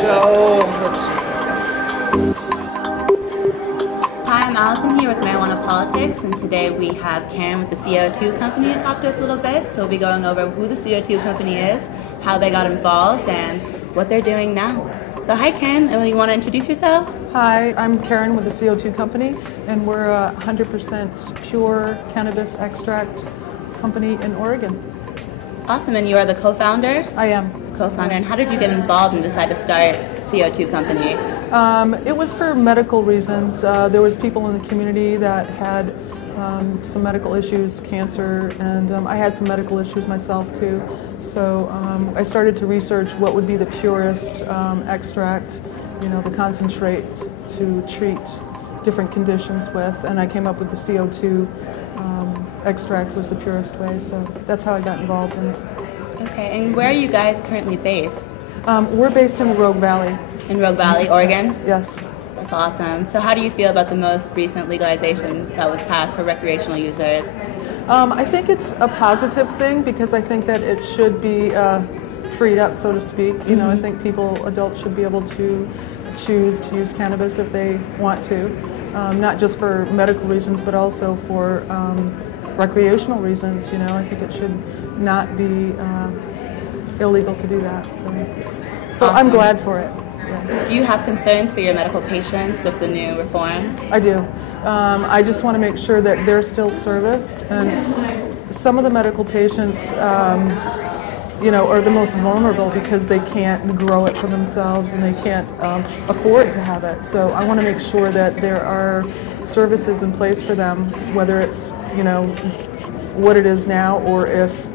So, let's see. Hi, I'm Allison here with Marijuana Politics, and today we have Karen with the C02 company to talk to us a little bit. So we'll be going over who the C02 company is, how they got involved, and what they're doing now. So hi Karen, and you want to introduce yourself? Hi, I'm Karen with the C02 company, and we're a 100% pure cannabis extract company in Oregon. Awesome, and you are the co-founder? I am. Co-founder, and how did you get involved and decide to start C02 company? It was for medical reasons. There was people in the community that had some medical issues, cancer, and I had some medical issues myself too. So I started to research what would be the purest extract, the concentrate to treat different conditions with, and I came up with the CO2 extract was the purest way, so that's how I got involved in it. Okay, and where are you guys currently based? We're based in the Rogue Valley. In Rogue Valley, Oregon? Yes. That's awesome. So how do you feel about the most recent legalization that was passed for recreational users? I think it's a positive thing because I think that it should be freed up, so to speak. I think adults should be able to choose to use cannabis if they want to, not just for medical reasons, but also for recreational reasons. I think it should not be illegal to do that. So Awesome. I'm glad for it. Yeah. Do you have concerns for your medical patients with the new reform? I do. I just want to make sure that they're still serviced, and some of the medical patients are the most vulnerable because they can't grow it for themselves and they can't afford to have it. So I want to make sure that there are services in place for them, whether it's what it is now, or if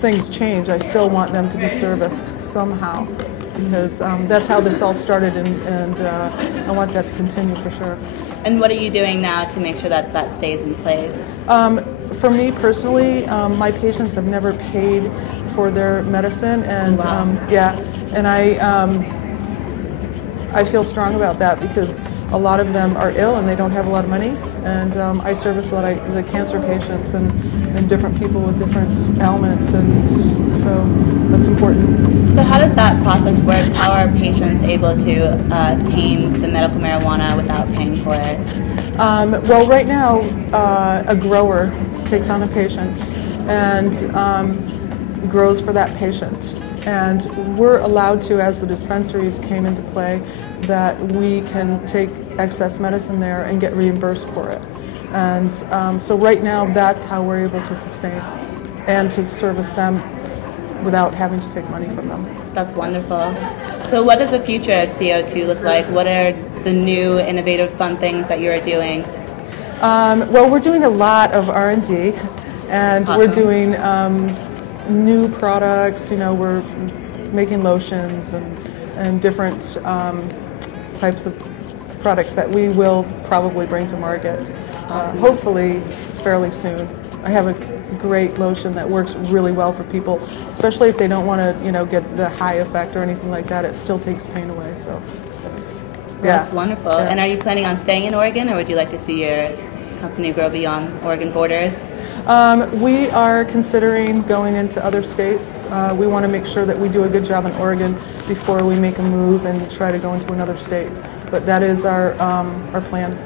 things change. I still want them to be serviced somehow, because that's how this all started, and I want that to continue for sure. And what are you doing now to make sure that that stays in place? For me personally, my patients have never paid for their medicine, and wow. And I feel strong about that because a lot of them are ill and they don't have a lot of money, and I service a lot of the cancer patients and different people with different ailments, and so that's important. So how does that process work? How are patients able to obtain the medical marijuana without paying for it? Well, right now, a grower takes on a patient and grows for that patient. And we're allowed to, as the dispensaries came into play, that we can take excess medicine there and get reimbursed for it. And so right now, that's how we're able to sustain and to service them without having to take money from them. That's wonderful. So what does the future of CO2 look like? What are the new, innovative, fun things that you are doing? Well, we're doing a lot of R&D, and Awesome. We're doing new products. We're making lotions and different types of products that we will probably bring to market, hopefully fairly soon. I have a great lotion that works really well for people, especially if they don't want to, get the high effect or anything like that. It still takes pain away, so That's wonderful. Yeah. And are you planning on staying in Oregon, or would you like to see your company grow beyond Oregon borders? We are considering going into other states. We want to make sure that we do a good job in Oregon before we make a move and try to go into another state. But that is our plan.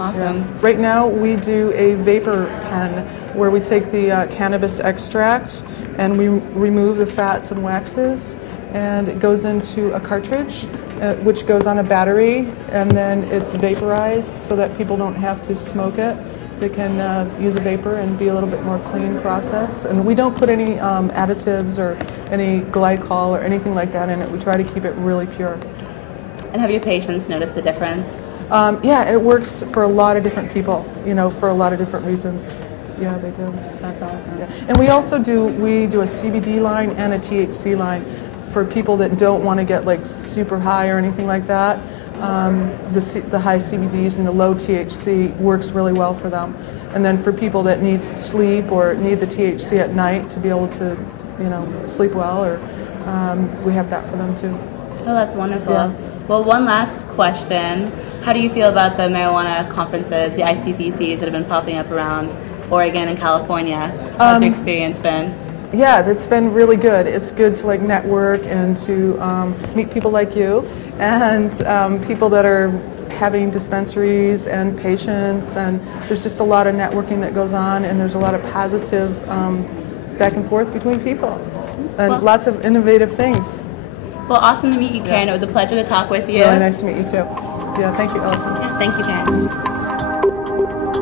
Awesome. Yeah. Right now we do a vapor pen where we take the cannabis extract and we remove the fats and waxes, and it goes into a cartridge which goes on a battery, and then it's vaporized so that people don't have to smoke it. They can use a vapor and be a little bit more clean process. And we don't put any additives or any glycol or anything like that in it. We try to keep it really pure. And have your patients noticed the difference? Yeah, it works for a lot of different people, for a lot of different reasons. Yeah, they do. That's awesome. Yeah. And we also do a CBD line and a THC line for people that don't want to get like super high or anything like that. The high CBDs and the low THC works really well for them. And then for people that need sleep or need the THC at night to be able to, sleep well, or we have that for them too. Oh, that's wonderful. Yeah. Well, one last question. How do you feel about the marijuana conferences, the ICBCs that have been popping up around Oregon and California? How's your experience been? Yeah, it's been really good. It's good to like network and to meet people like you and people that are having dispensaries and patients, and there's just a lot of networking that goes on, and there's a lot of positive back and forth between people and lots of innovative things. Well, awesome to meet you, Karen. It was a pleasure to talk with you. Really nice to meet you too. Yeah, thank you, Allison. Yeah, thank you, Karen.